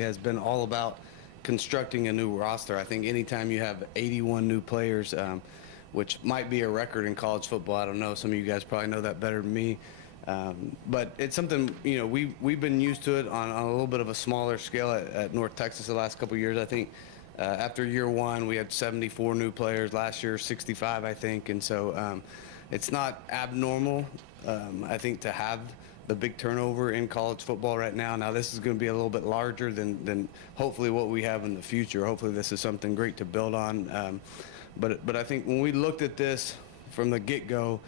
has been all about constructing a new roster. I think anytime you have 81 new players, which might be a record in college football, I don't know. Some of you guys probably know that better than me. But it's something, we've been used to it on a little bit of a smaller scale at North Texas the last couple of years. I think after year one, we had 74 new players. Last year, 65, I think. And so it's not abnormal, I think, to have the big turnover in college football right now. Now, this is going to be a little bit larger than hopefully what we have in the future. Hopefully this is something great to build on. But I think when we looked at this from the get-go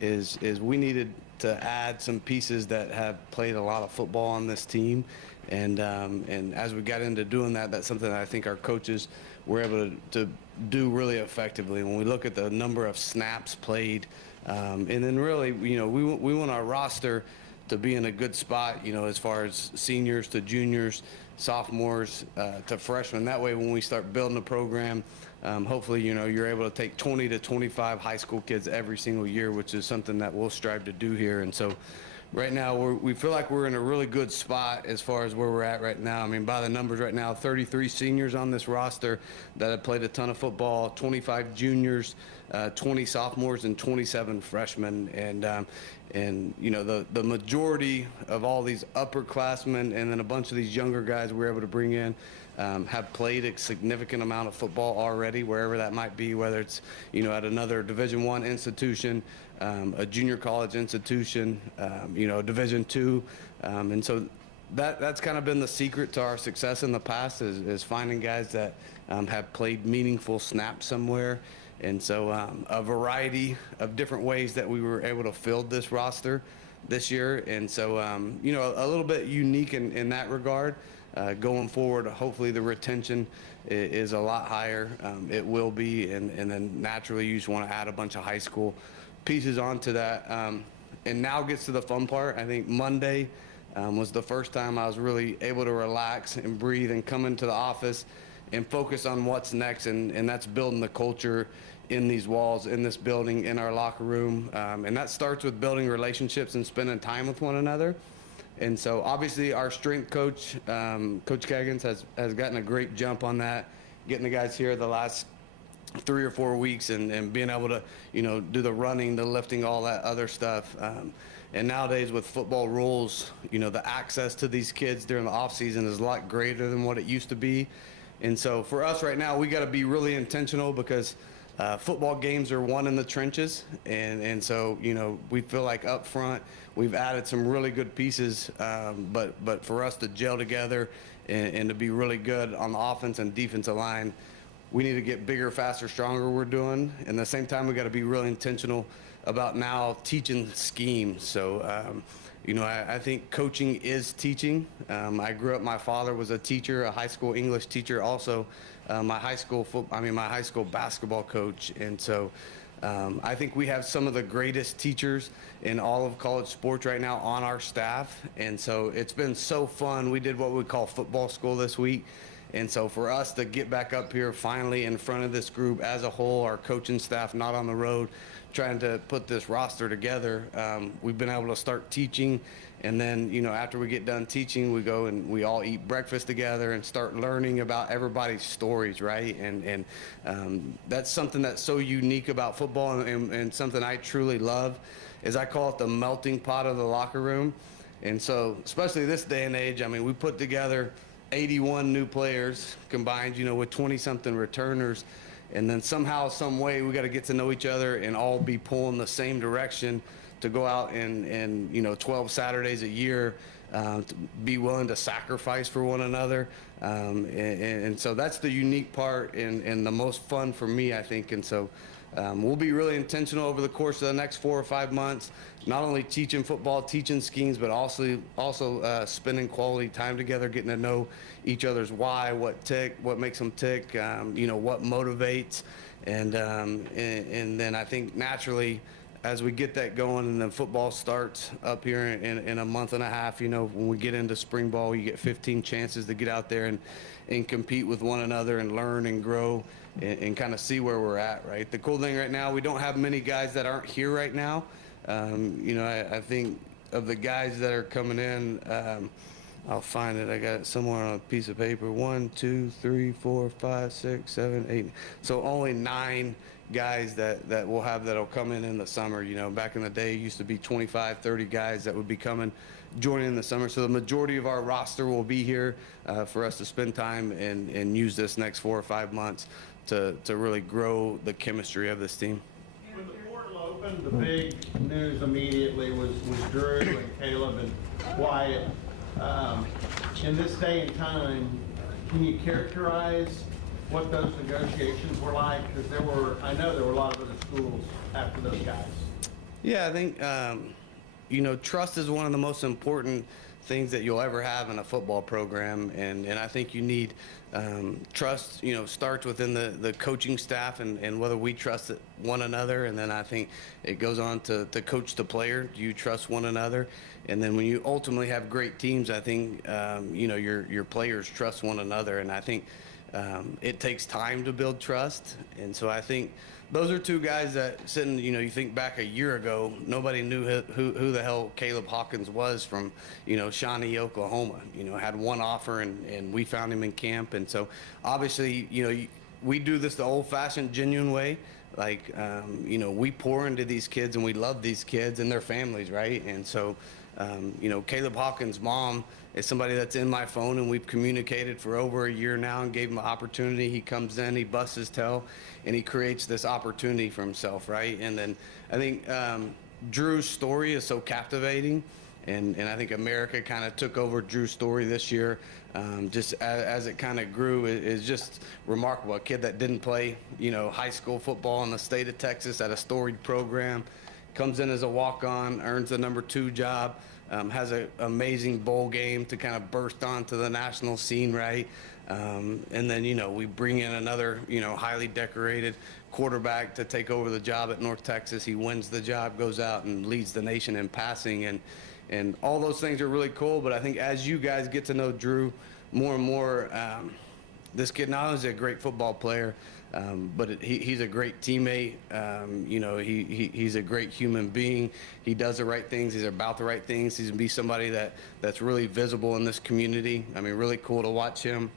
is we needed to add some pieces that have played a lot of football on this team. And as we got into doing that, that's something that I think our coaches were able to do really effectively. When we look at the number of snaps played, and then really, we want our roster to be in a good spot, as far as seniors to juniors, sophomores to freshmen. That way, when we start building a program, hopefully, you're able to take 20 to 25 high school kids every single year, which is something that we'll strive to do here. And so right now, we feel like we're in a really good spot as far as where we're at right now. I mean, by the numbers right now, 33 seniors on this roster that have played a ton of football, 25 juniors, 20 sophomores, and 27 freshmen. And the majority of all these upperclassmen and then a bunch of these younger guys we're able to bring in have played a significant amount of football already, wherever that might be, whether it's, at another Division I institution, a junior college institution, Division II. And so that's kind of been the secret to our success in the past is finding guys that have played meaningful snaps somewhere. And so a variety of different ways that we were able to fill this roster this year. And so, a little bit unique in that regard. Going forward, hopefully the retention is a lot higher. It will be, and then naturally you just want to add a bunch of high school pieces onto that. And now gets to the fun part. I think Monday was the first time I was really able to relax and breathe and come into the office and focus on what's next, and that's building the culture in these walls, in this building, in our locker room. And that starts with building relationships and spending time with one another. And so obviously our strength coach, Coach Kagans, has gotten a great jump on that, getting the guys here the last 3 or 4 weeks and being able to, do the running, the lifting, all that other stuff. And nowadays with football rules, the access to these kids during the off season is a lot greater than what it used to be. And so for us right now, we got to be really intentional because football games are won in the trenches. And so, we feel like up front, we've added some really good pieces. But for us to gel together and to be really good on the offense and defensive line, we need to get bigger, faster, stronger we're doing. And at the same time, we got to be really intentional about now teaching schemes. So, I think coaching is teaching. I grew up, my father was a teacher, a high school English teacher, also my high school basketball coach. And so I think we have some of the greatest teachers in all of college sports right now on our staff. And so it's been so fun. We did what we call football school this week. And so for us to get back up here finally in front of this group as a whole, our coaching staff not on the road, trying to put this roster together, we've been able to start teaching. And then, after we get done teaching, we go and we all eat breakfast together and start learning about everybody's stories, right? And that's something that's so unique about football and something I truly love is I call it the melting pot of the locker room. And so especially this day and age, I mean, we put together 81 new players combined, with 20-something returners. And then somehow, some way, we got to get to know each other and all be pulling the same direction to go out and 12 Saturdays a year, to be willing to sacrifice for one another. And so that's the unique part and the most fun for me, I think. And so we'll be really intentional over the course of the next 4 or 5 months, not only teaching football, teaching schemes, but also spending quality time together, getting to know each other's why, what makes them tick, what motivates. And then I think naturally, as we get that going and then football starts up here in a month and a half, when we get into spring ball, you get 15 chances to get out there and compete with one another and learn and grow and kind of see where we're at, right? The cool thing right now, we don't have many guys that aren't here right now. I think of the guys that are coming in, I'll find it. I got it somewhere on a piece of paper. 1, 2, 3, 4, 5, 6, 7, 8. So only 9 guys that we'll have that'll come in the summer. You know, back in the day, it used to be 25, 30 guys that would be joining in the summer. So the majority of our roster will be here for us to spend time and use this next 4 or 5 months to really grow the chemistry of this team. When the portal opened, the big news immediately was Drew and Caleb and Wyatt. In this day and time, can you characterize what those negotiations were like? Because I know there were a lot of other schools after those guys. Yeah, I think, you know, trust is one of the most important things that you'll ever have in a football program. And I think you need trust, you know, starts within the coaching staff and whether we trust one another. And then I think it goes on to coach the player. Do you trust one another? And then when you ultimately have great teams, I think, you know, your players trust one another. And I think it takes time to build trust. And so I think those are 2 guys that sitting, you know, you think back a year ago, nobody knew who the hell Caleb Hawkins was from, you know, Shawnee, Oklahoma. You know, had one offer and we found him in camp. And so obviously, you know, we do this the old-fashioned, genuine way. Like, you know, we pour into these kids and we love these kids and their families, right? And so, you know, Caleb Hawkins' mom is somebody that's in my phone, and we've communicated for over a year now and gave him an opportunity. He comes in, he busts his tail, and he creates this opportunity for himself, right? And then I think Drew's story is so captivating, and I think America kind of took over Drew's story this year. Just as it kind of grew, is just remarkable. A kid that didn't play, you know, high school football in the state of Texas at a storied program, comes in as a walk-on, earns the number 2 job, has an amazing bowl game to kind of burst onto the national scene, right? And then, you know, we bring in another, you know, highly decorated quarterback to take over the job at North Texas. He wins the job, goes out and leads the nation in passing, and all those things are really cool. But I think as you guys get to know Drew more and more, this kid not only is a great football player, but he's a great teammate. You know, he's a great human being. He does the right things. He's about the right things. He's going to be somebody that's really visible in this community. I mean, really cool to watch him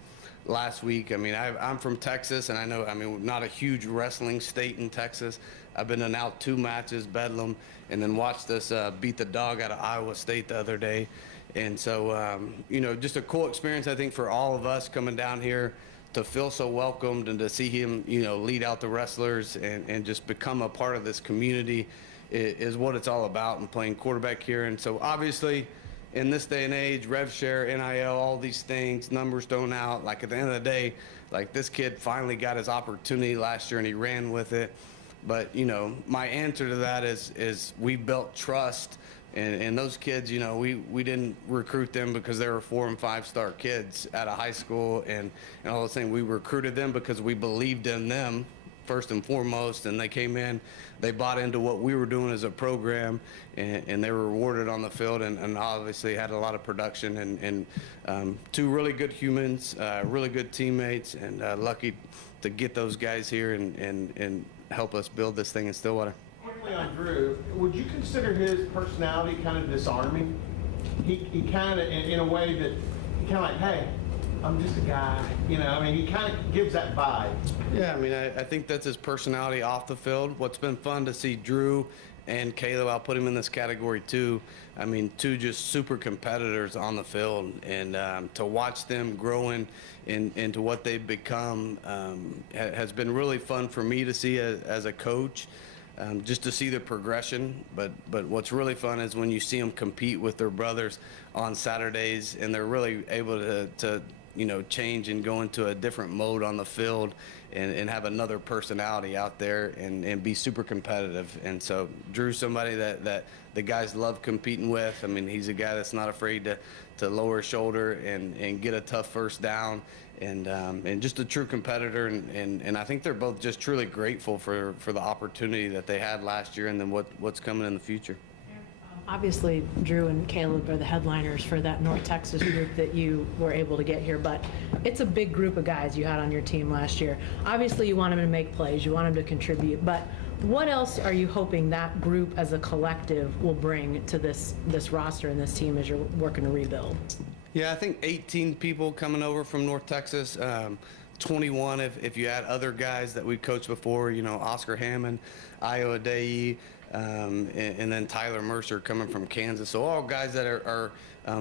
last week. I mean, I'm from Texas, and I know, I mean, not a huge wrestling state in Texas. I've been to now 2 matches, Bedlam, and then watched us beat the dog out of Iowa State the other day. And so, you know, just a cool experience, I think, for all of us coming down here to feel so welcomed and to see him, you know, lead out the wrestlers and just become a part of this community is what it's all about, and playing quarterback here. And so obviously in this day and age, rev share, NIL, all these things, numbers thrown out, like at the end of the day, like this kid finally got his opportunity last year and he ran with it. But, you know, my answer to that is we built trust. And those kids, you know, we didn't recruit them because they were 4- and 5-star kids out of high school and all those things. We recruited them because we believed in them first and foremost, and they came in, they bought into what we were doing as a program, and they were rewarded on the field, and obviously had a lot of production and 2 really good humans, really good teammates, and lucky to get those guys here and help us build this thing in Stillwater. On Drew, would you consider his personality kind of disarming? He kind of, in a way that he kind of like, hey, I'm just a guy, you know. I mean, he kind of gives that vibe. Yeah, I mean, I think that's his personality off the field. What's been fun to see Drew and Caleb, I'll put him in this category too. I mean, 2 just super competitors on the field, and to watch them growing into what they've become has been really fun for me to see as a coach. Just to see the progression, but what's really fun is when you see them compete with their brothers on Saturdays, and they're really able to you know, change and go into a different mode on the field and have another personality out there and be super competitive. And so Drew's somebody that the guys love competing with. I mean, he's a guy that's not afraid to lower his shoulder and get a tough first down. And just a true competitor, and I think they're both just truly grateful for the opportunity that they had last year and then what's coming in the future. Obviously, Drew and Caleb are the headliners for that North Texas group that you were able to get here, but it's a big group of guys you had on your team last year. Obviously, you want them to make plays, you want them to contribute, but what else are you hoping that group as a collective will bring to this roster and this team as you're working to rebuild? Yeah, I think 18 people coming over from North Texas, 21 if you add other guys that we coached before, Oscar Hammond, Io Adei, and then Tyler Mercer coming from Kansas. So all guys that are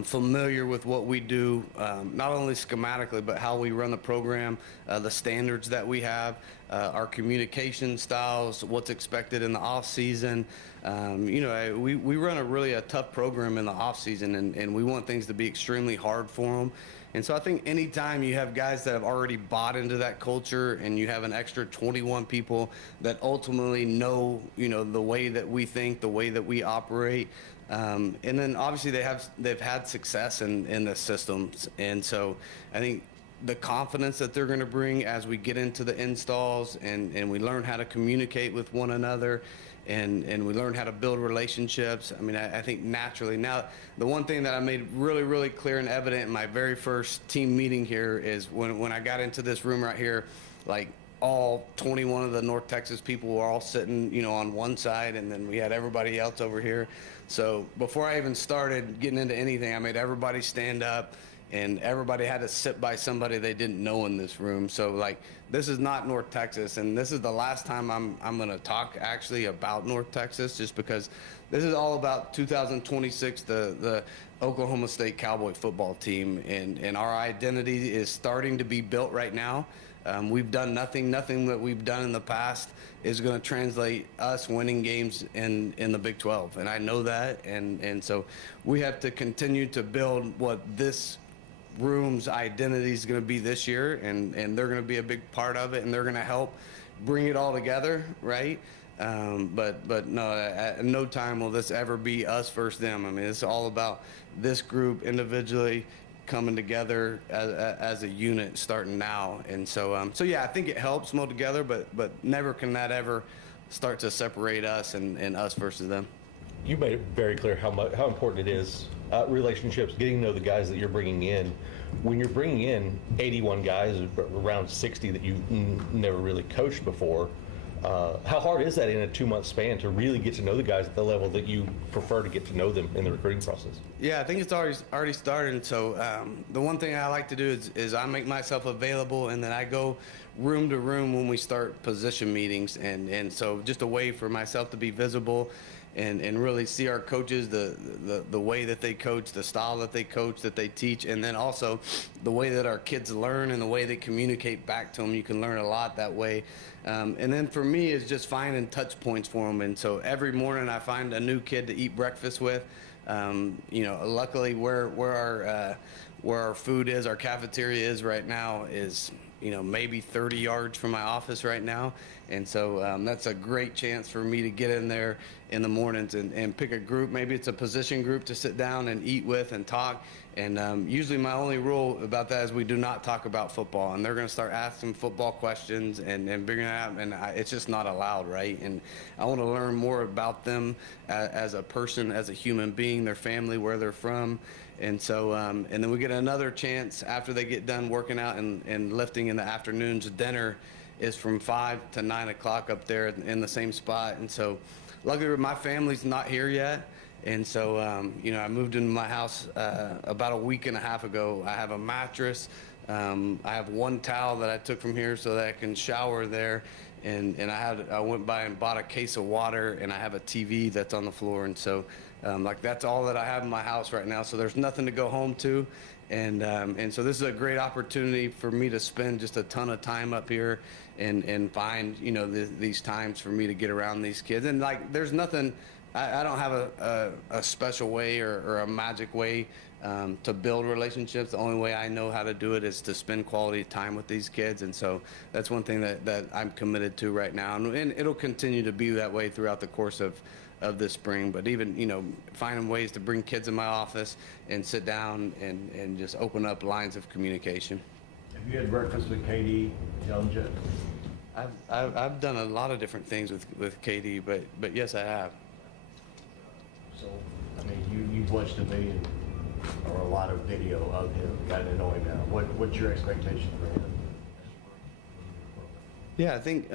familiar with what we do, not only schematically, but how we run the program, the standards that we have, our communication styles, what's expected in the off season. We run a tough program in the off season, and we want things to be extremely hard for them. And so I think anytime you have guys that have already bought into that culture, and you have an extra 21 people that ultimately know, the way that we think, the way that we operate, and then obviously they've had success in the systems. And so I think the confidence that they're going to bring as we get into the installs and we learn how to communicate with one another, and we learn how to build relationships. I mean, I think naturally. Now, the one thing that I made really, really clear and evident in my very first team meeting here is when I got into this room right here, like all 21 of the North Texas people were all sitting, on one side, and then we had everybody else over here. So before I even started getting into anything, I made everybody stand up, and everybody had to sit by somebody they didn't know in this room. So this is not North Texas, and this is the last time I'm going to talk actually about North Texas, just because this is all about 2026, the Oklahoma State Cowboy football team, and our identity is starting to be built right now. We've done nothing that we've done in the past is going to translate us winning games in the Big 12, and I know that, and so we have to continue to build what this room's identity is going to be this year, and they're going to be a big part of it, and they're going to help bring it all together, right? But no, at no time will this ever be us versus them. I mean, it's all about this group individually coming together as a unit starting now. And so yeah, I think it helps mold together, but never can that ever start to separate us and us versus them. You made it very clear how important it is, relationships, getting to know the guys that you're bringing in. When you're bringing in 81 guys, around 60 that you never really coached before, how hard is that in a 2-month span to really get to know the guys at the level that you prefer to get to know them in the recruiting process? Yeah, I think it's already started. So the one thing I like to do is I make myself available, and then I go room to room when we start position meetings, and so just a way for myself to be visible and really see our coaches, the way that they coach, the style that they coach, that they teach, and then also the way that our kids learn and the way they communicate back to them. You can learn a lot that way. And then for me, it's just finding touch points for them. And so every morning I find a new kid to eat breakfast with. Luckily where our food is, our cafeteria is right now is, maybe 30 yards from my office right now. And so that's a great chance for me to get in there in the mornings and pick a group. Maybe it's a position group to sit down and eat with and talk. And usually my only rule about that is we do not talk about football. And they're going to start asking football questions and figuring it out. And it's just not allowed, right? And I want to learn more about them as a person, as a human being, their family, where they're from. And so, and then we get another chance after they get done working out and lifting in the afternoons. Dinner is from 5 to 9 o'clock up there in the same spot. And so, luckily, my family's not here yet. And so, I moved into my house about a week and a half ago. I have a mattress. I have one towel that I took from here so that I can shower there. And I went by and bought a case of water, and I have a TV that's on the floor. And so, that's all that I have in my house right now. So there's nothing to go home to. And so this is a great opportunity for me to spend just a ton of time up here and find, these times for me to get around these kids. And there's nothing, I don't have a special way or a magic way to build relationships. The only way I know how to do it is to spend quality time with these kids. And so that's one thing that I'm committed to right now. And it'll continue to be that way throughout the course of this spring. But even, finding ways to bring kids in my office and sit down and just open up lines of communication. Have you had breakfast with KD Jones yet? I've done a lot of different things with KD, but yes, I have. So, you've watched a million or a lot of video of him, gotten to know him now. What's your expectation for him? Yeah, I think,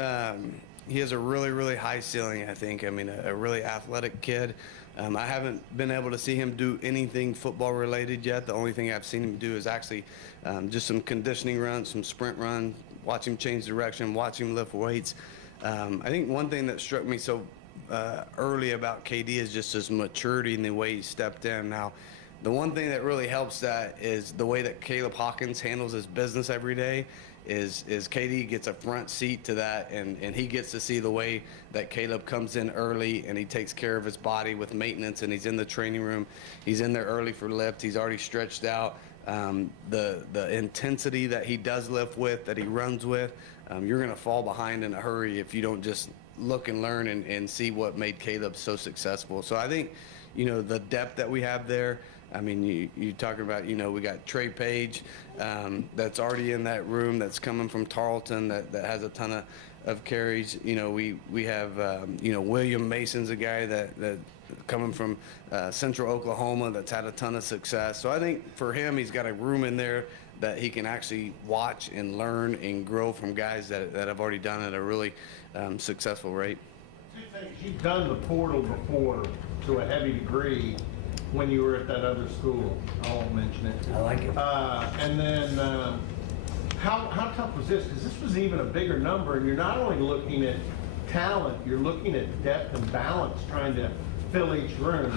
he has a really, really high ceiling, I think. I mean, a really athletic kid. I haven't been able to see him do anything football related yet. The only thing I've seen him do is actually just some conditioning runs, some sprint runs, watch him change direction, watch him lift weights. I think one thing that struck me so early about KD is just his maturity and the way he stepped in. Now, the one thing that really helps that is the way that Caleb Hawkins handles his business every day. Is KD gets a front seat to that, and he gets to see the way that Caleb comes in early and he takes care of his body with maintenance, and he's in the training room. He's in there early for lift. He's already stretched out. The intensity that he does lift with, that he runs with, you're going to fall behind in a hurry if you don't just look and learn and see what made Caleb so successful. So I think, the depth that we have there. I mean, you talking about, we got Trey Page that's already in that room, that's coming from Tarleton, that has a ton of carries. We have, William Mason's a guy that coming from Central Oklahoma that's had a ton of success. So I think for him, he's got a room in there that he can actually watch and learn and grow from guys that have already done it at a really successful rate. Two things. You've done the portal before to a heavy degree when you were at that other school. I won't mention it. I like it. And then how tough was this? Because this was even a bigger number, and you're not only looking at talent, you're looking at depth and balance, trying to fill each room.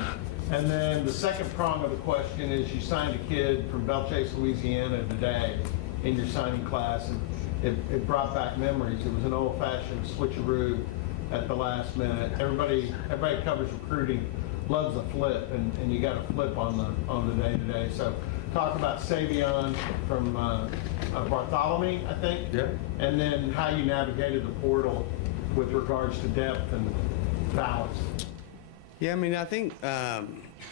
And then the second prong of the question is, you signed a kid from Belchase, Louisiana today in your signing class, and it brought back memories. It was an old-fashioned switcheroo at the last minute. Everybody covers recruiting loves a flip, and you got a flip on the day-to-day. So talk about Savion from Bartholomew, I think. Yeah. And then how you navigated the portal with regards to depth and balance. Yeah, I mean, I think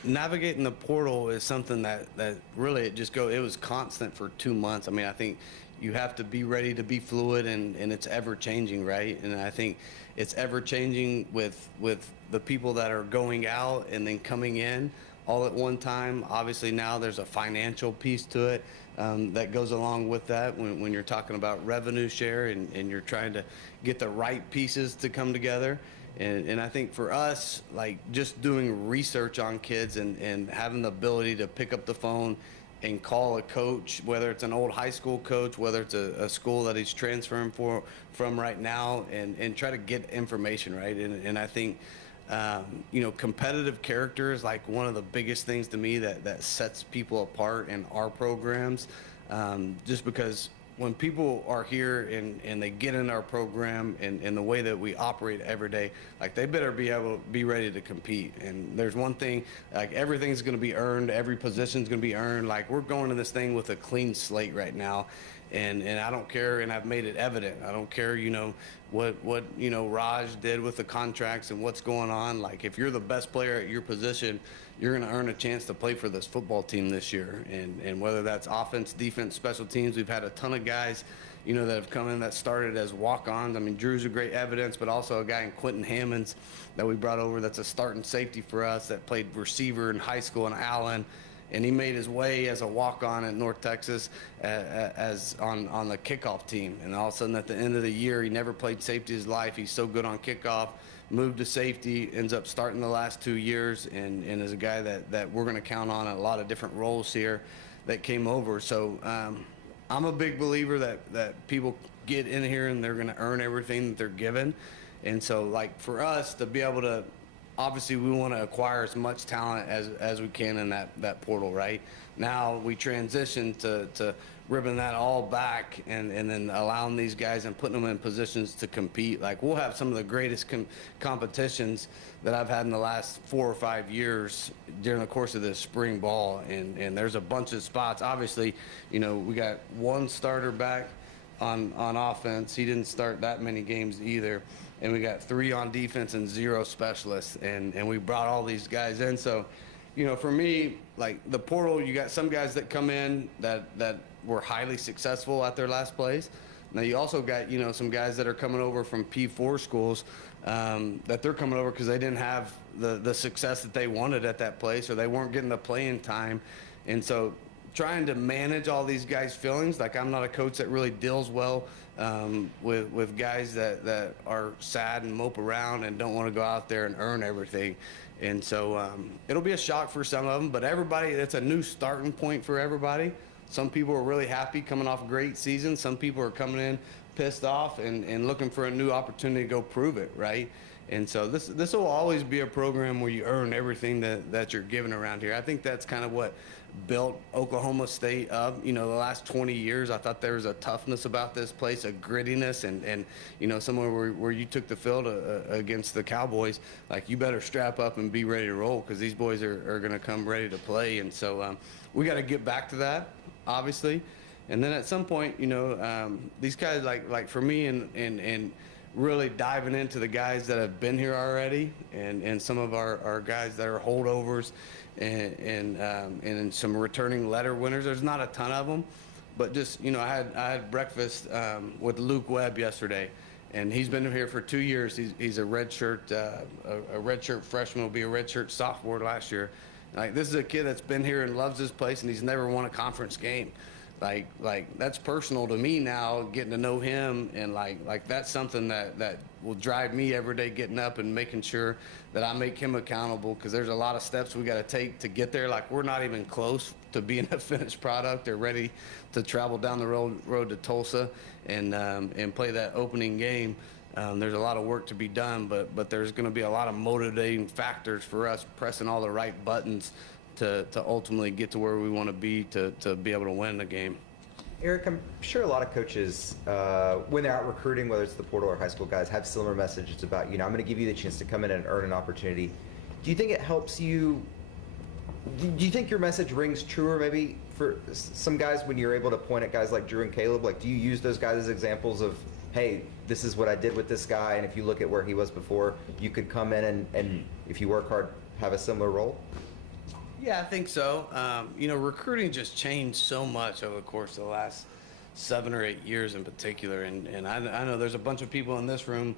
navigating the portal is something that really it was constant for 2 months. I mean, I think you have to be ready to be fluid, and it's ever changing, right? And I think it's ever changing with the people that are going out and then coming in all at one time. Obviously now there's a financial piece to it that goes along with that when you're talking about revenue share and you're trying to get the right pieces to come together. And I think for us, like just doing research on kids and having the ability to pick up the phone and call a coach, whether it's an old high school coach, whether it's a school that he's transferring from right now, and try to get information, right? And I think, competitive character is like one of the biggest things to me that sets people apart in our programs, just because when people are here and they get in our program and the way that we operate every day, like they better be able to be ready to compete. And there's one thing, like everything's going to be earned, every position's going to be earned. Like we're going to this thing with a clean slate right now. And I don't care, and I've made it evident. I don't care, what Raj did with the contracts and what's going on. Like if you're the best player at your position, you're going to earn a chance to play for this football team this year. And whether that's offense, defense, special teams, we've had a ton of guys, that have come in that started as walk-ons. I mean, Drew's a great evidence, but also a guy in Quentin Hammonds that we brought over that's a starting safety for us that played receiver in high school in Allen. And he made his way as a walk-on at North Texas as on the kickoff team. And all of a sudden at the end of the year, he never played safety his life. He's so good on kickoff, moved to safety, ends up starting the last 2 years, and is a guy that we're going to count on in a lot of different roles here that came over. So I'm a big believer that people get in here and they're going to earn everything that they're given. And so, like, for us to be able to, obviously we want to acquire as much talent as we can in that portal, right? Now we transition to ripping that all back and then allowing these guys and putting them in positions to compete. Like we'll have some of the greatest competitions that I've had in the last 4 or 5 years during the course of this spring ball. And there's a bunch of spots. Obviously, we got one starter back on offense. He didn't start that many games either. And we got 3 on defense and 0 specialists. And we brought all these guys in. So, for me, like the portal, you got some guys that come in that were highly successful at their last place. Now you also got, some guys that are coming over from P4 schools that they're coming over because they didn't have the success that they wanted at that place, or they weren't getting the playing time. And so trying to manage all these guys' feelings. Like, I'm not a coach that really deals well with guys that are sad and mope around and don't want to go out there and earn everything. And so it'll be a shock for some of them, but everybody, it's a new starting point for everybody. Some people are really happy coming off a great season. Some people are coming in pissed off and looking for a new opportunity to go prove it, right? And so this will always be a program where you earn everything that you're given around here. I think that's kind of what built Oklahoma State up. You know, the last 20 years, I thought there was a toughness about this place, a grittiness, and you know, somewhere where you took the field against the Cowboys, like, you better strap up and be ready to roll, because these boys are going to come ready to play. And so we got to get back to that, obviously. And then at some point, you know, these guys, like for me, and really diving into the guys that have been here already, and some of our guys that are holdovers, and some returning letter winners. There's not a ton of them, but just, you know, I had breakfast with Luke Webb yesterday, and he's been here for 2 years. He's a redshirt freshman, will be a redshirt sophomore last year. Like, this is a kid that's been here and loves this place, and he's never won a conference game. Like that's personal to me now, getting to know him, and like that's something that will drive me every day, getting up and making sure that I make him accountable, because there's a lot of steps we got to take to get there. Like, we're not even close to being a finished product. They're ready to travel down the road to Tulsa and play that opening game. There's a lot of work to be done, but there's going to be a lot of motivating factors for us pressing all the right buttons to ultimately get to where we want to be to be able to win the game. Eric, I'm sure a lot of coaches, when they're out recruiting, whether it's the portal or high school guys, have similar messages about, you know, I'm going to give you the chance to come in and earn an opportunity. Do you think it helps you? Do you think your message rings truer maybe for some guys when you're able to point at guys like Drew and Caleb? Like, do you use those guys as examples of, hey, this is what I did with this guy, and if you look at where he was before, you could come in and if you work hard, have a similar role? Yeah, I think so. You know, recruiting just changed so much over the course of the last 7 or 8 years in particular. And I know there's a bunch of people in this room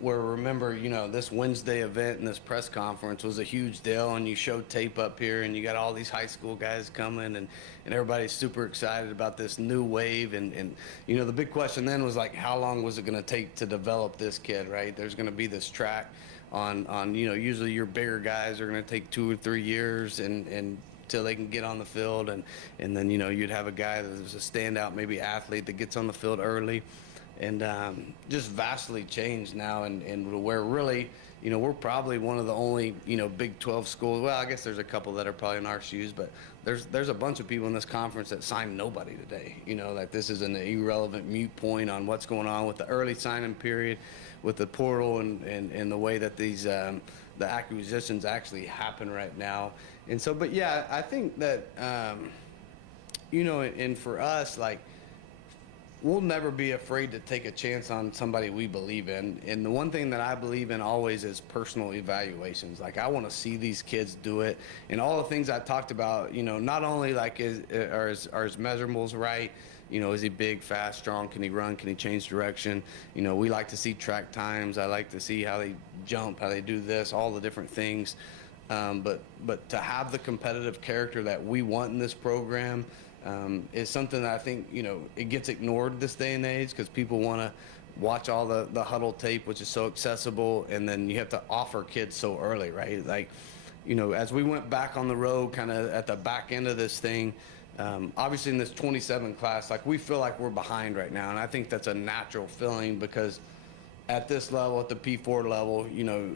where remember, you know, this Wednesday event and this press conference was a huge deal, and you showed tape up here, and you got all these high school guys coming, and everybody's super excited about this new wave. And you know, the big question then was, like, how long was it going to take to develop this kid, right? There's going to be this track on you know, usually your bigger guys are going to take 2 or 3 years and till they can get on the field, and then, you know, you'd have a guy that's a standout, maybe athlete, that gets on the field early, and just vastly changed now, and where really, you know, we're probably one of the only, you know, Big 12 schools. Well, I guess there's a couple that are probably in our shoes, but there's a bunch of people in this conference that signed nobody today. You know, like, this is an irrelevant mute point on what's going on with the early signing period, with the portal, and the way that these the acquisitions actually happen right now. And so, but yeah, I think that you know, and for us, like, we'll never be afraid to take a chance on somebody we believe in. And the one thing that I believe in always is personal evaluations. Like, I want to see these kids do it, and all the things I talked about, you know, not only like are his measurables right. You know, is he big, fast, strong? Can he run? Can he change direction? You know, we like to see track times. I like to see how they jump, how they do this, all the different things. But to have the competitive character that we want in this program is something that I think, you know, it gets ignored this day and age, because people want to watch all the huddle tape, which is so accessible, and then you have to offer kids so early, right? Like, you know, as we went back on the road kind of at the back end of this thing, obviously in this 27 class, like, we feel like we're behind right now, and I think that's a natural feeling, because at this level, at the P4 level, you know,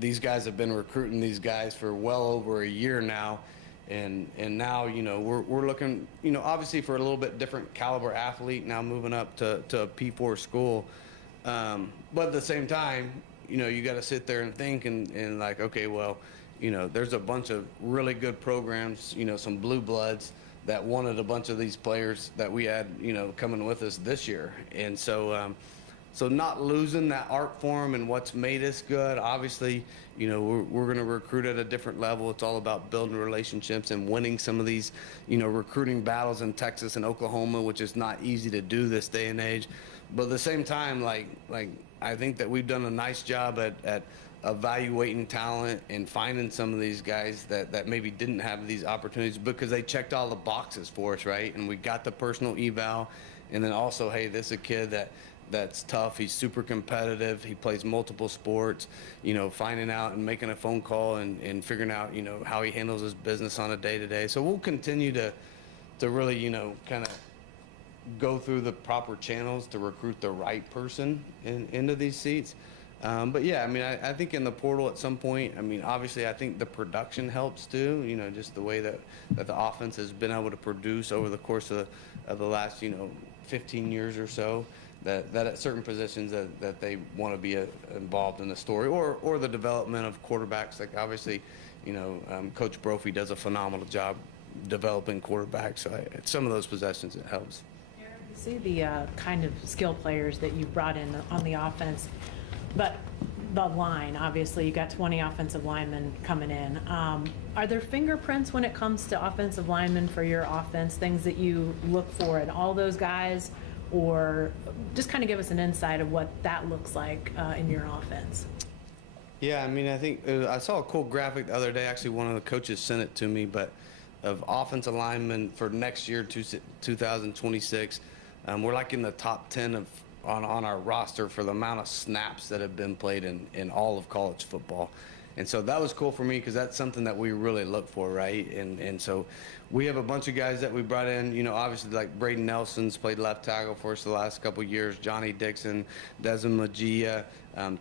these guys have been recruiting these guys for well over a year now, and now, you know, we're looking, you know, obviously for a little bit different caliber athlete now, moving up to a P4 school, but at the same time, you know, you got to sit there and think and like, okay, well, you know, there's a bunch of really good programs, you know, some blue bloods that wanted a bunch of these players that we had, you know, coming with us this year. And so, so not losing that art form and what's made us good. Obviously, you know, we're going to recruit at a different level. It's all about building relationships and winning some of these, you know, recruiting battles in Texas and Oklahoma, which is not easy to do this day and age. But at the same time, like I think that we've done a nice job at evaluating talent and finding some of these guys that maybe didn't have these opportunities because they checked all the boxes for us, right? And we got the personal eval, and then also, hey, this is a kid that's tough. He's super competitive. He plays multiple sports, finding out and making a phone call and figuring out, how he handles his business on a day-to-day. So we'll continue to really, kind of go through the proper channels to recruit the right person into these seats. But yeah, I mean, I think in the portal at some point, I mean, obviously I think the production helps too, just the way that the offense has been able to produce over the course of the last, 15 years or so, that at certain positions that they want to be involved in the story or the development of quarterbacks. Like obviously, Coach Brophy does a phenomenal job developing quarterbacks. So at some of those possessions, it helps. You see the kind of skill players that you've brought in on the offense, but the line, obviously, you got 20 offensive linemen coming in. Are there fingerprints when it comes to offensive linemen for your offense, things that you look for in all those guys, or just kind of give us an insight of what that looks like in your offense? Yeah, I mean, I think I saw a cool graphic the other day. Actually, one of the coaches sent it to me, but of offensive linemen for next year, 2026, we're like in the top 10 on our roster for the amount of snaps that have been played in all of college football. And so that was cool for me because that's something that we really look for, right? And so we have a bunch of guys that we brought in, obviously like Braden Nelson's played left tackle for us the last couple of years, Johnny Dixon, Desmond Magia,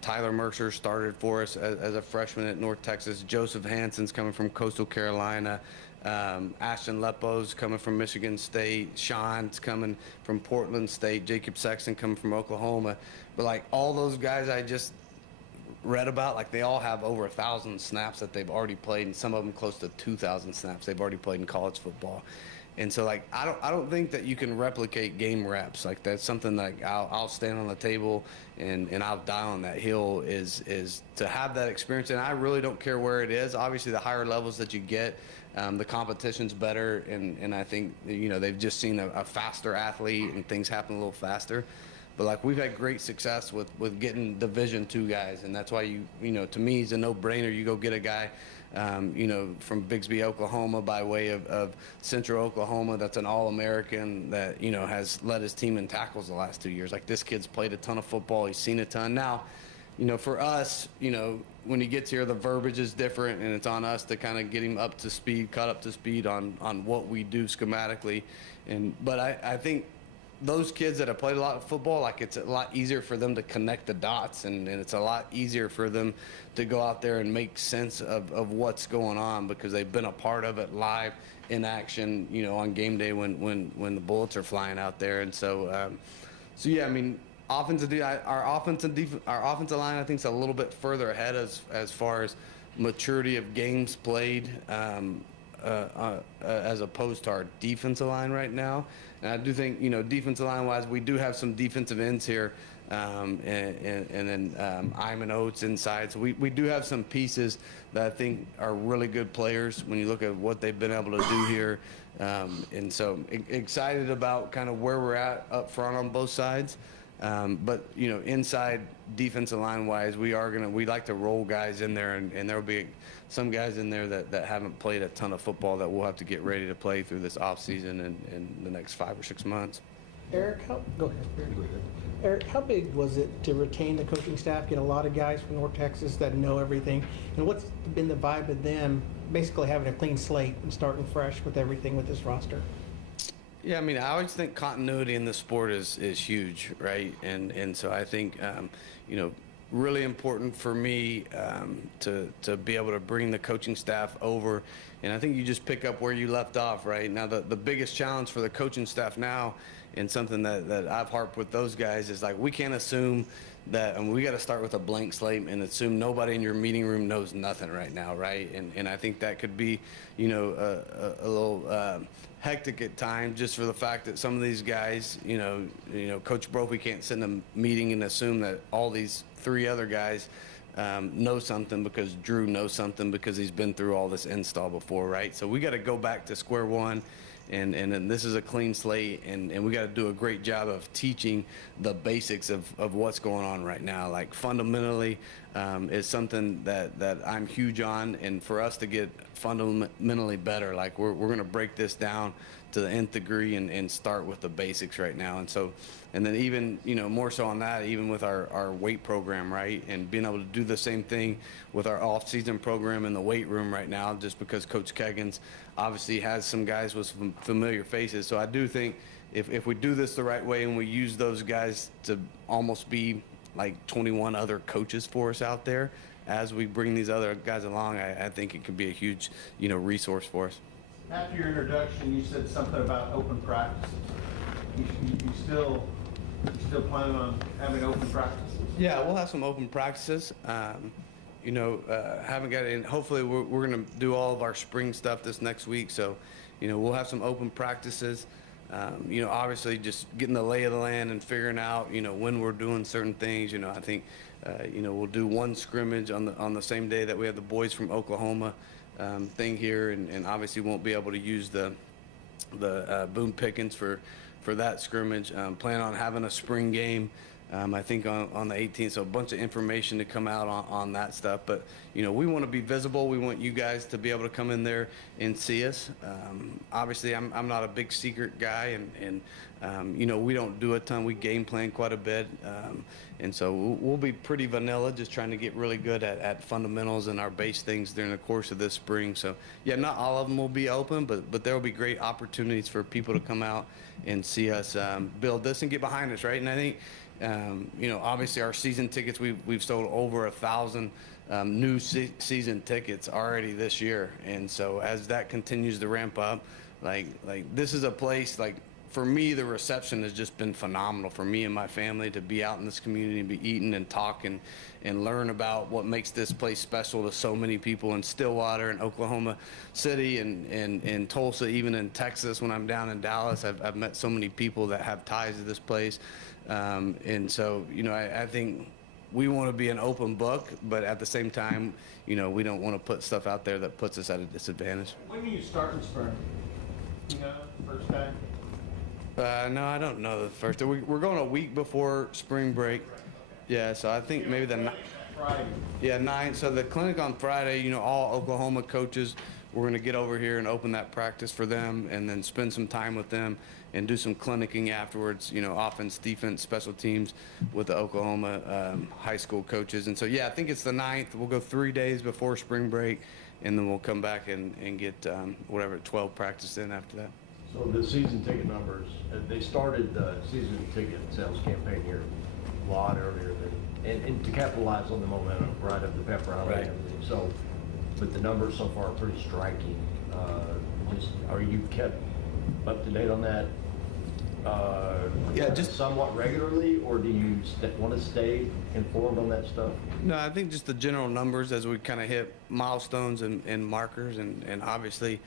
Tyler Mercer started for us as a freshman at North Texas, Joseph Hanson's coming from Coastal Carolina, Ashton Lepo's coming from Michigan State, Sean's coming from Portland State, Jacob Sexton coming from Oklahoma. But like all those guys I just read about, like they all have over 1,000 snaps that they've already played, and some of them close to 2,000 snaps they've already played in college football. And so like I don't think that you can replicate game reps. Like that's something like I'll stand on the table and I'll die on that hill is to have that experience. And I really don't care where it is. Obviously the higher levels that you get, the competition's better, and I think they've just seen a faster athlete and things happen a little faster. But like we've had great success with getting Division II guys, and that's why to me it's a no-brainer. You go get a guy, from Bixby, Oklahoma, by way of Central Oklahoma, that's an All-American that has led his team in tackles the last 2 years. Like this kid's played a ton of football, he's seen a ton. Now, for us, when he gets here, the verbiage is different, and it's on us to kind of get him up to speed, caught up to speed on what we do schematically. But I think those kids that have played a lot of football, like it's a lot easier for them to connect the dots, and it's a lot easier for them to go out there and make sense of what's going on because they've been a part of it live in action, on game day when the bullets are flying out there. And so yeah, I mean, our offensive line, I think, is a little bit further ahead as far as maturity of games played as opposed to our defensive line right now. And I do think, defensive line-wise, we do have some defensive ends here, and then Iman Oates inside. So we do have some pieces that I think are really good players when you look at what they've been able to do here. And so excited about kind of where we're at up front on both sides. But inside defensive line wise, we like to roll guys in there, and there'll be some guys in there that haven't played a ton of football that we'll have to get ready to play through this off season in the next 5 or 6 months. Eric, go ahead. Eric, how big was it to retain the coaching staff, get a lot of guys from North Texas that know everything, and what's been the vibe of them basically having a clean slate and starting fresh with everything with this roster? Yeah, I mean, I always think continuity in the sport is huge, right? And so I think, really important for me to be able to bring the coaching staff over. And I think you just pick up where you left off, right? Now, the biggest challenge for the coaching staff now, and something that I've harped with those guys, is like we can't assume that, and we got to start with a blank slate and assume nobody in your meeting room knows nothing right now, right? And I think that could be, a little hectic at times, just for the fact that some of these guys, Coach Brophy can't sit in a meeting and assume that all these 3 other guys know something because Drew knows something because he's been through all this install before, right? So we got to go back to square one and this is a clean slate, and we got to do a great job of teaching the basics of what's going on right now. Like fundamentally is something that I'm huge on, and for us to get fundamentally better, like we're going to break this down to the nth degree and start with the basics right now. And so, and then even, more so on that, even with our weight program, right? And being able to do the same thing with our off-season program in the weight room right now, just because Coach Keggins obviously has some guys with some familiar faces. So I do think if we do this the right way and we use those guys to almost be like 21 other coaches for us out there as we bring these other guys along, I think it could be a huge, resource for us. After your introduction, you said something about open practices. You still planning on having open practices? Yeah, we'll have some open practices. Haven't got in. Hopefully, we're going to do all of our spring stuff this next week. So, we'll have some open practices. Obviously, just getting the lay of the land and figuring out, when we're doing certain things. I think, we'll do one scrimmage on the same day that we have the boys from Oklahoma thing here, and obviously won't be able to use the Boone Pickens for that scrimmage. Plan on having a spring game, I think on the 18th, so a bunch of information to come out on that stuff. But we want to be visible. We want you guys to be able to come in there and see us. Obviously, I'm not a big secret guy, and we don't do a ton. We game plan quite a bit, and so we'll be pretty vanilla, just trying to get really good at fundamentals and our base things during the course of this spring. So yeah, not all of them will be open, but there will be great opportunities for people to come out and see us build this and get behind us, right? And I think obviously our season tickets, we've sold over 1,000 new season tickets already this year, and so as that continues to ramp up, like this is a place, like for me, the reception has just been phenomenal for me and my family to be out in this community and be eating and talking and learn about what makes this place special to so many people in Stillwater and Oklahoma City and Tulsa, even in Texas. When I'm down in Dallas, I've met so many people that have ties to this place. And so, I think we want to be an open book, but at the same time, we don't want to put stuff out there that puts us at a disadvantage. When do you start in spring? First day? No, I don't know the first day. We're going a week before spring break. Yeah, so I think maybe Friday. Yeah, 9. So the clinic on Friday, all Oklahoma coaches, we're going to get over here and open that practice for them and then spend some time with them and do some clinicking afterwards, offense, defense, special teams with the Oklahoma high school coaches. And so, yeah, I think it's the 9th. We'll go 3 days before spring break, and then we'll come back and get 12 practice in after that. So the season ticket numbers, they started the season ticket sales campaign here a lot earlier and to capitalize on the momentum, right, of the pep rally and everything. So, but the numbers so far are pretty striking. Are you kept up to date on that? Just somewhat regularly, or do you want to stay informed on that stuff? No, I think just the general numbers as we kind of hit milestones and markers, and obviously,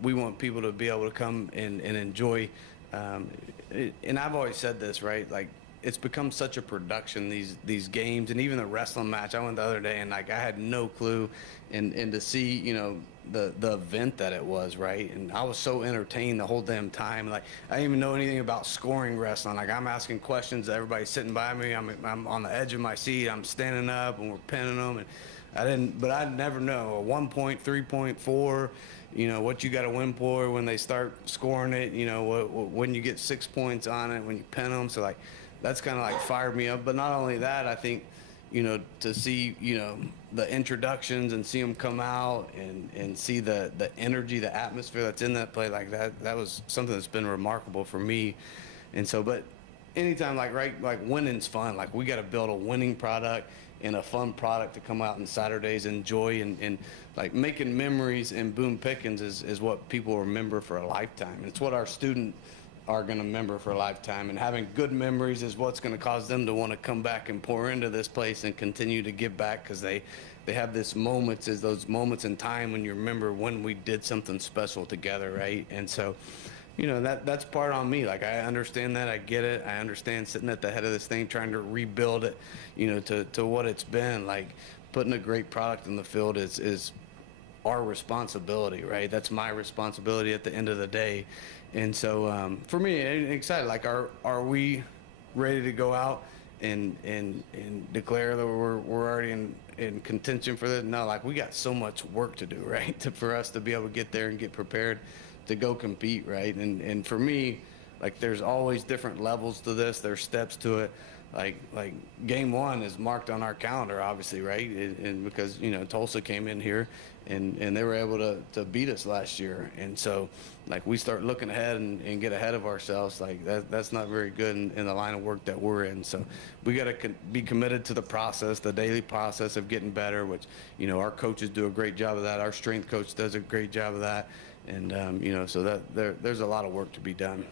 we want people to be able to come and enjoy. And I've always said this, right? Like, it's become such a production, these games, and even the wrestling match. I went the other day, and I had no clue, and to see, the event that it was, right? And I was so entertained the whole damn time. Like, I didn't even know anything about scoring wrestling. Like, I'm asking questions, everybody's sitting by me, I'm on the edge of my seat, I'm standing up, and we're pinning them, and I'd never know a 1 point, 3 point, 4. What you got to win for when they start scoring it, when you get 6 points on it, when you pin them. So, like, that's kind of like fired me up. But not only that, I think, to see, the introductions and see them come out and see the energy, the atmosphere that's in that play, like that was something that's been remarkable for me. And so, but anytime, like winning's fun. Like, we got to build a winning product and a fun product to come out on Saturdays, enjoy, and like making memories in Boone Pickens is what people remember for a lifetime. It's what our students are going to remember for a lifetime, and having good memories is what's going to cause them to want to come back and pour into this place and continue to give back, because they have those moments in time when you remember when we did something special together, right? And so, that's part on me. Like, I understand that, I get it, I understand sitting at the head of this thing trying to rebuild it, to what it's been. Like, putting a great product in the field is our responsibility, right? That's my responsibility at the end of the day. And so for me, I'm excited. Like, are we ready to go out and declare that we're already in contention for this? No, like, we got so much work to do, right? For us to be able to get there and get prepared to go compete, right? And for me, like, there's always different levels to this. There's steps to it. Like game one is marked on our calendar, obviously, right? And because, you know, Tulsa came in here and they were able to beat us last year. And so, like, we start looking ahead and get ahead of ourselves. Like, that's not very good in the line of work that we're in. So we got to be committed to the process, the daily process of getting better, which, you know, our coaches do a great job of that. Our strength coach does a great job of that. And, you know, so that there's a lot of work to be done.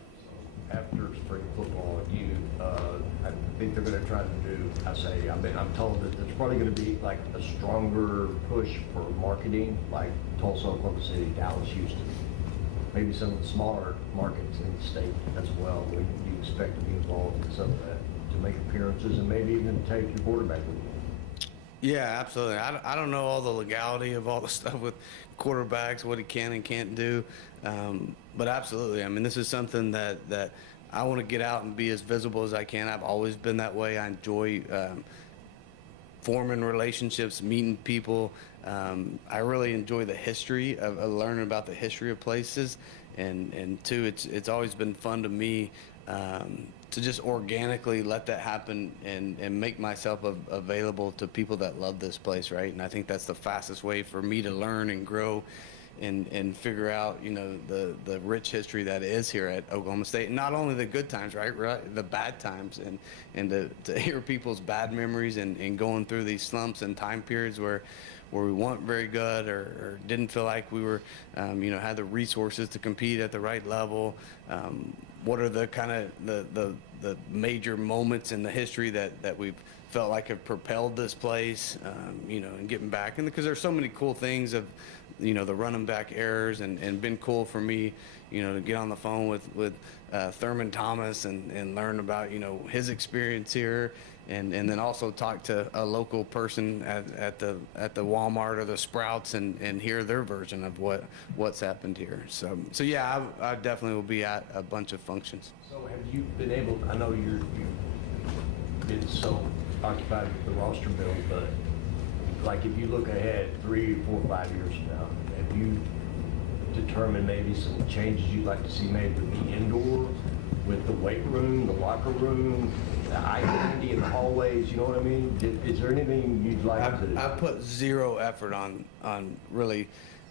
After spring football, I think they're going to try to do, I'm told that there's probably going to be like a stronger push for marketing, like Tulsa, Oklahoma City, Dallas, Houston, maybe some of the smaller markets in the state as well. When you expect to be involved in some of that, to make appearances and maybe even take your quarterback with you. Yeah, absolutely. I don't know all the legality of all the stuff with quarterbacks, what he can and can't do. But absolutely, I mean, this is something that I want to get out and be as visible as I can. I've always been that way. I enjoy forming relationships, meeting people. I really enjoy the history of learning about the history of places. And two, it's always been fun to me to just organically let that happen and make myself available to people that love this place, right? And I think that's the fastest way for me to learn and grow and figure out, you know, the rich history that is here at Oklahoma State. And not only the good times, right? The bad times, and to hear people's bad memories and going through these slumps and time periods where we weren't very good or didn't feel like we were, you know, had the resources to compete at the right level. What are the kind of the major moments in the history that we've felt like have propelled this place, you know, and getting back. And because there's so many cool things of, you know, the running back errors and been cool for me, you know, to get on the phone with Thurman Thomas and learn about, you know, his experience here. And then also talk to a local person at the Walmart or the Sprouts and hear their version of what's happened here. So yeah, I definitely will be at a bunch of functions. So have you been able, I know you've been so occupied with the roster build, but like if you look ahead 3, 4, 5 years from now, have you determined maybe some changes you'd like to see made with the indoor, with the weight room, the locker room, the eye candy in the hallways, you know what I mean? Is there anything you'd like to? I've put zero effort on really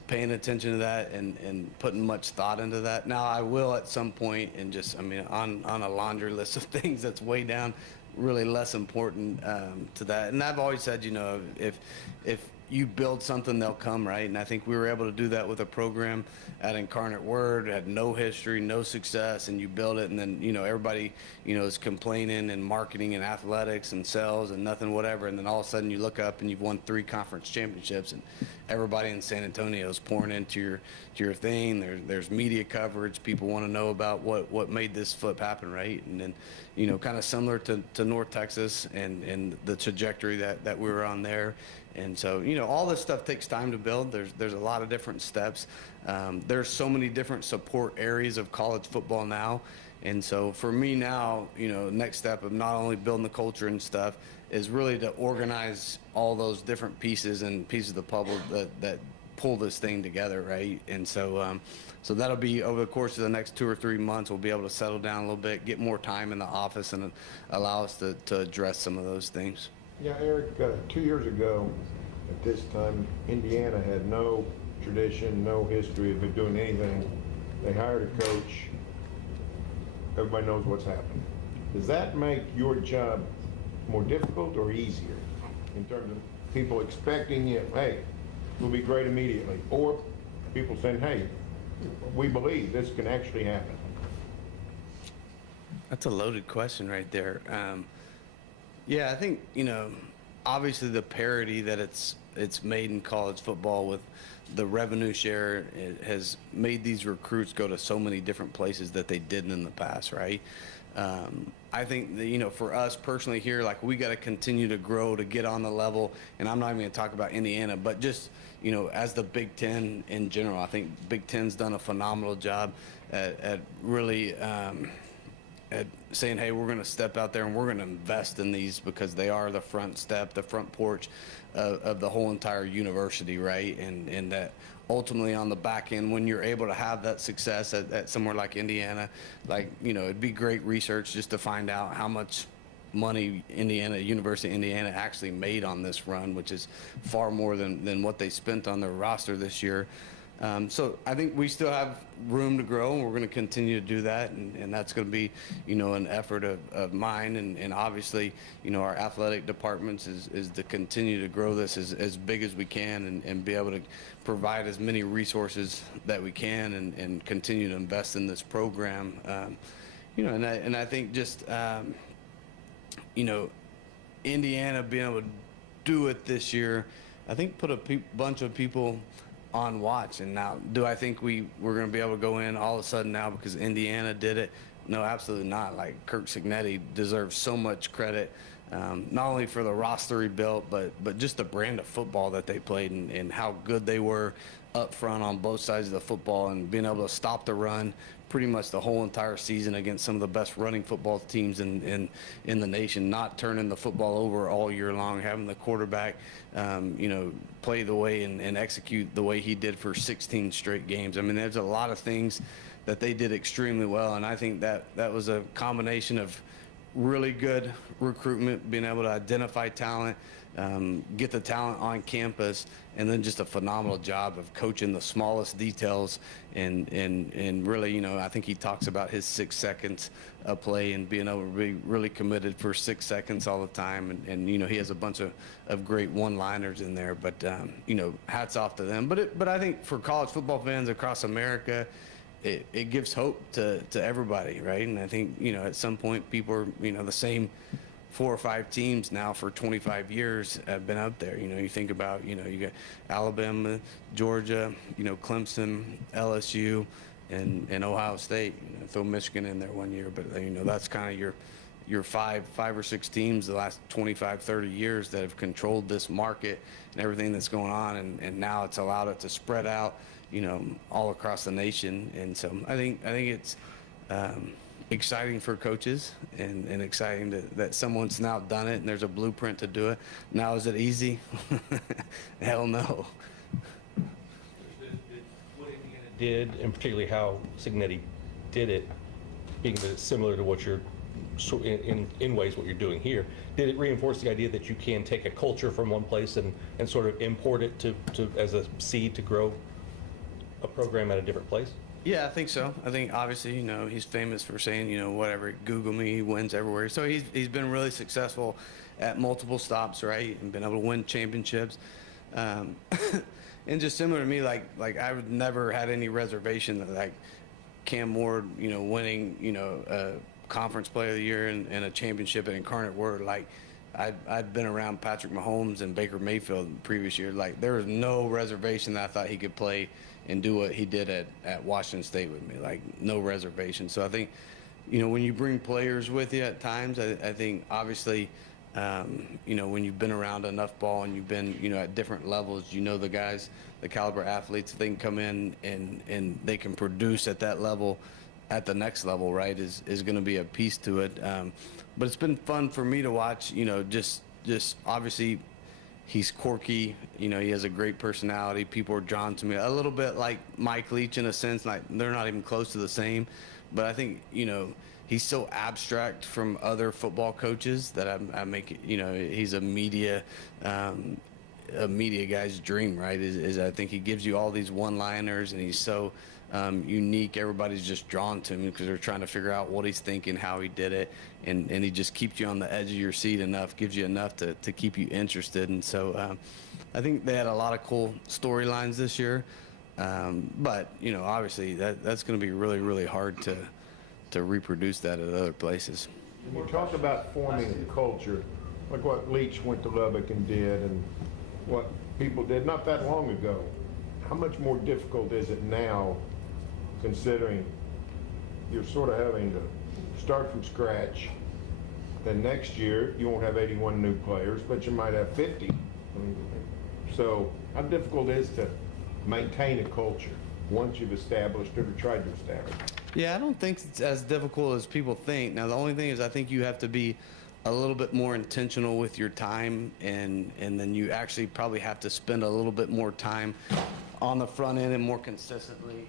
paying attention to that and putting much thought into that. Now I will at some point, and just, I mean, on a laundry list of things that's way down, really less important to that. And I've always said, you know, if you build something, they'll come, right? And I think we were able to do that with a program at Incarnate Word, had no history, no success, and you build it, and then, you know, everybody, you know, is complaining and marketing and athletics and sales and nothing, whatever, and then all of a sudden you look up and you've won 3 conference championships, and everybody in San Antonio is pouring into your thing. There's media coverage. People want to know about what made this flip happen, right? And then, you know, kind of similar to North Texas and the trajectory that we were on there. And so, you know, all this stuff takes time to build. There's a lot of different steps. There's so many different support areas of college football now. And so for me now, you know, next step of not only building the culture and stuff is really to organize all those different pieces and pieces of the puzzle that pull this thing together, right? And so so that'll be over the course of the next 2 or 3 months. We'll be able to settle down a little bit, get more time in the office, and allow us to address some of those things. Yeah, Eric, 2 years ago, at this time, Indiana had no tradition, no history of doing anything. They hired a coach. Everybody knows what's happened. Does that make your job more difficult or easier in terms of people expecting you, hey, we'll be great immediately, or people saying, hey, we believe this can actually happen? That's a loaded question right there. Yeah, I think, you know, obviously the parity that it's made in college football with the revenue share, it has made these recruits go to so many different places that they didn't in the past, right? I think that, you know, for us personally here, like we got to continue to grow to get on the level. And I'm not even going to talk about Indiana, but just, you know, as the Big Ten in general, I think Big Ten's done a phenomenal job at really at saying, hey, we're going to step out there and we're going to invest in these because they are the front step, the front porch of the whole entire university, right? And that ultimately on the back end, when you're able to have that success at somewhere like Indiana, like, you know, it'd be great research just to find out how much money University of Indiana actually made on this run, which is far more than what they spent on their roster this year. So I think we still have room to grow, and we're going to continue to do that, and that's going to be, you know, an effort of mine, and obviously, you know, our athletic departments is to continue to grow this as big as we can and be able to provide as many resources that we can and continue to invest in this program. You know, and I think just, you know, Indiana being able to do it this year, I think put a bunch of people on watch. And now, do I think we're going to be able to go in all of a sudden now because Indiana did it? No, absolutely not. Like, Kirk Cignetti deserves so much credit, not only for the roster he built, but just the brand of football that they played and how good they were up front on both sides of the football, and being able to stop the run pretty much the whole entire season against some of the best running football teams in the nation, not turning the football over all year long, having the quarterback, you know, play the way and execute the way he did for 16 straight games. I mean, there's a lot of things that they did extremely well, and I think that was a combination of really good recruitment, being able to identify talent, get the talent on campus, and then just a phenomenal job of coaching the smallest details and really, you know, I think he talks about his 6 seconds of play and being able to be really committed for 6 seconds all the time. And you know, he has a bunch of great one-liners in there, but, you know, hats off to them. But I think for college football fans across America, it gives hope to everybody, right? And I think, you know, at some point people are, you know, the same 4 or 5 teams now for 25 years have been out there. You know, you think about, you know, you got Alabama, Georgia, you know, Clemson, LSU, and Ohio State. You know, throw Michigan in there one year, but, you know, that's kind of your five or six teams the last 25, 30 years that have controlled this market and everything that's going on, and now it's allowed it to spread out, you know, all across the nation. And so I think it's exciting for coaches and exciting that someone's now done it and there's a blueprint to do it. Now, is it easy? Hell no. What Indiana did, and particularly how Cignetti did it, being that it's similar to what you're in ways what you're doing here, did it reinforce the idea that you can take a culture from one place and sort of import it to as a seed to grow a program at a different place? Yeah, I think so. I think obviously, you know, he's famous for saying, you know, whatever, Google me, he wins everywhere. So he's been really successful at multiple stops, right, and been able to win championships. And just similar to me, like I've never had any reservation that, like, Cam Ward, you know, winning, you know, a conference player of the year and a championship at Incarnate Word. Like, I'd been around Patrick Mahomes and Baker Mayfield the previous year. Like, there was no reservation that I thought he could play and do what he did at Washington State with me. Like, no reservation. So I think, you know, when you bring players with you at times, I think obviously, you know, when you've been around enough ball and you've been, you know, at different levels, you know, the guys, the caliber athletes, they can come in and they can produce at that level, at the next level, right, is going to be a piece to it. But it's been fun for me to watch, you know, just obviously he's quirky, you know, he has a great personality. People are drawn to me a little bit like Mike Leach in a sense, like they're not even close to the same. But I think, you know, he's so abstract from other football coaches that I make it, you know, he's a media guy's dream, right? Is I think he gives you all these one-liners and he's so unique. Everybody's just drawn to him because they're trying to figure out what he's thinking, how he did it, and he just keeps you on the edge of your seat enough, gives you enough to keep you interested. And so I think they had a lot of cool storylines this year, but, you know, obviously that's going to be really, really hard to reproduce that at other places. When you talk about forming a culture, like what Leach went to Lubbock and did, and what people did not that long ago, how much more difficult is it now, considering you're sort of having to start from scratch. Then next year, you won't have 81 new players, but you might have 50. So how difficult it is to maintain a culture once you've established it or tried to establish it? Yeah, I don't think it's as difficult as people think. Now, the only thing is I think you have to be a little bit more intentional with your time, and then you actually probably have to spend a little bit more time on the front end and more consistently.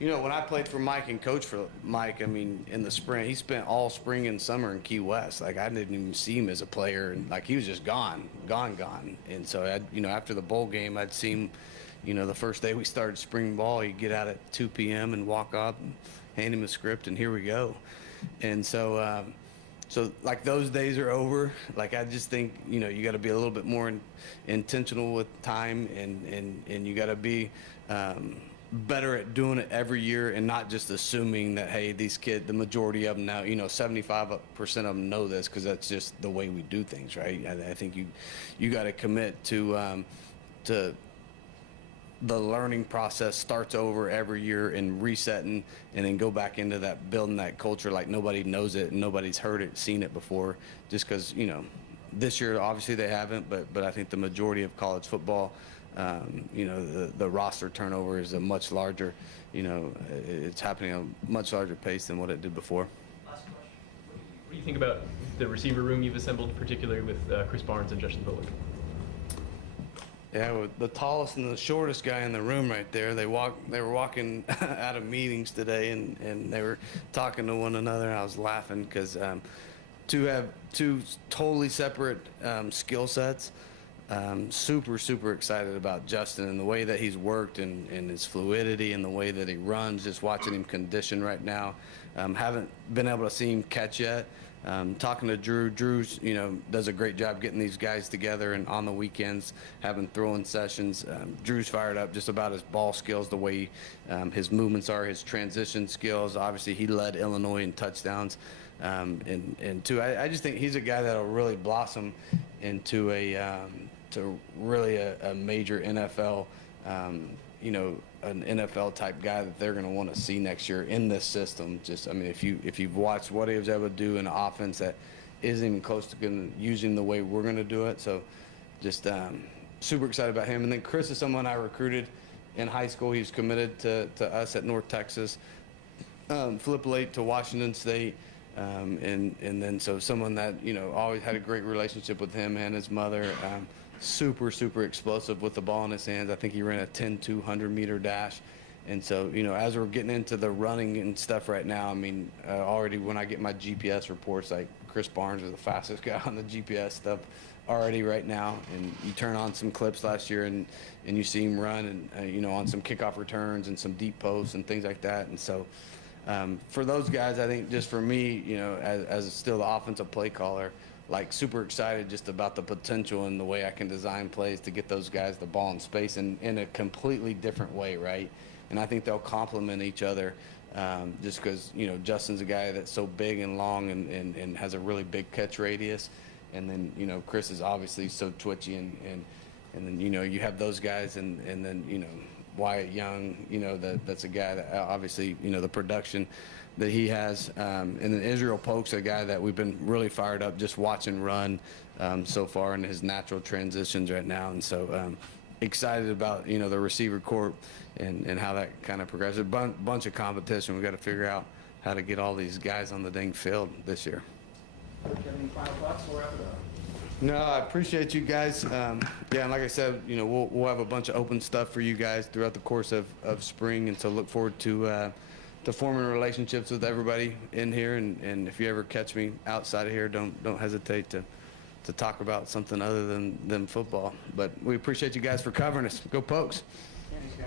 You know, when I played for Mike and coached for Mike, I mean, in the spring, he spent all spring and summer in Key West. Like, I didn't even see him as a player, and like, he was just gone. And so, you know, after the bowl game, I'd see him, you know, the first day we started spring ball, he'd get out at 2 p.m. and walk up and hand him a script, and here we go. And so, like, those days are over. Like, I just think, you know, you got to be a little bit more intentional with time, and you got to be better at doing it every year, and not just assuming that, hey, these kids, the majority of them now, you know, 75% of them know this, because that's just the way we do things, right? I think you got to commit to the learning process starts over every year, and resetting, and then go back into that, building that culture like nobody knows it and nobody's heard it, seen it before, just because, you know, this year obviously they haven't, but I think the majority of college football, you know, the roster turnover is a much larger, you know, it's happening at a much larger pace than what it did before. Last question. What do you think about the receiver room you've assembled, particularly with Chris Barnes and Justin Bullock? Yeah, with the tallest and the shortest guy in the room right there. They were walking out of meetings today, and they were talking to one another. And I was laughing because to have two totally separate skill sets. Super excited about Justin and the way that he's worked, and his fluidity and the way that he runs. Just watching him condition right now. Haven't been able to see him catch yet. Talking to Drew's, you know, does a great job getting these guys together, and on the weekends having throwing sessions. Drew's fired up just about his ball skills, the way his movements are, his transition skills. Obviously, he led Illinois in touchdowns. And two, I just think he's a guy that'll really blossom into to really a major NFL, you know, an NFL type guy that they're going to want to see next year in this system. Just, I mean, if you've watched what he was able to do in an offense that isn't even close to using the way we're going to do it. So just super excited about him. And then Chris is someone I recruited in high school. He was committed to us at North Texas, flipped late to Washington State. And then so someone that, you know, always had a great relationship with him and his mother. Super explosive with the ball in his hands. I think he ran a 10-2 100-meter dash. And so, you know, as we're getting into the running and stuff right now, I mean, already when I get my GPS reports, like Chris Barnes is the fastest guy on the GPS stuff already right now. And you turn on some clips last year, and you see him run, and you know, on some kickoff returns and some deep posts and things like that. And so for those guys, I think just for me, you know, as still the offensive play caller, like super excited just about the potential and the way I can design plays to get those guys the ball in space in a completely different way, right? And I think they'll complement each other, just because, you know, Justin's a guy that's so big and long and has a really big catch radius. And then, you know, Chris is obviously so twitchy, and then, you know, you have those guys, and then, you know, Wyatt Young, you know, that's a guy that obviously, you know, the production that he has. And then Israel Polk's a guy that we've been really fired up just watching run so far in his natural transitions right now. And so excited about, you know, the receiver corps and how that kind of progresses. A bunch of competition. We've got to figure out how to get all these guys on the dang field this year. Do you have any final thoughts before we wrap it up? No, I appreciate you guys. Yeah, and like I said, you know, we'll have a bunch of open stuff for you guys throughout the course of spring, and so look forward to forming relationships with everybody in here. And if you ever catch me outside of here, don't hesitate to talk about something other than football. But we appreciate you guys for covering us. Go Pokes. Thanks, guys.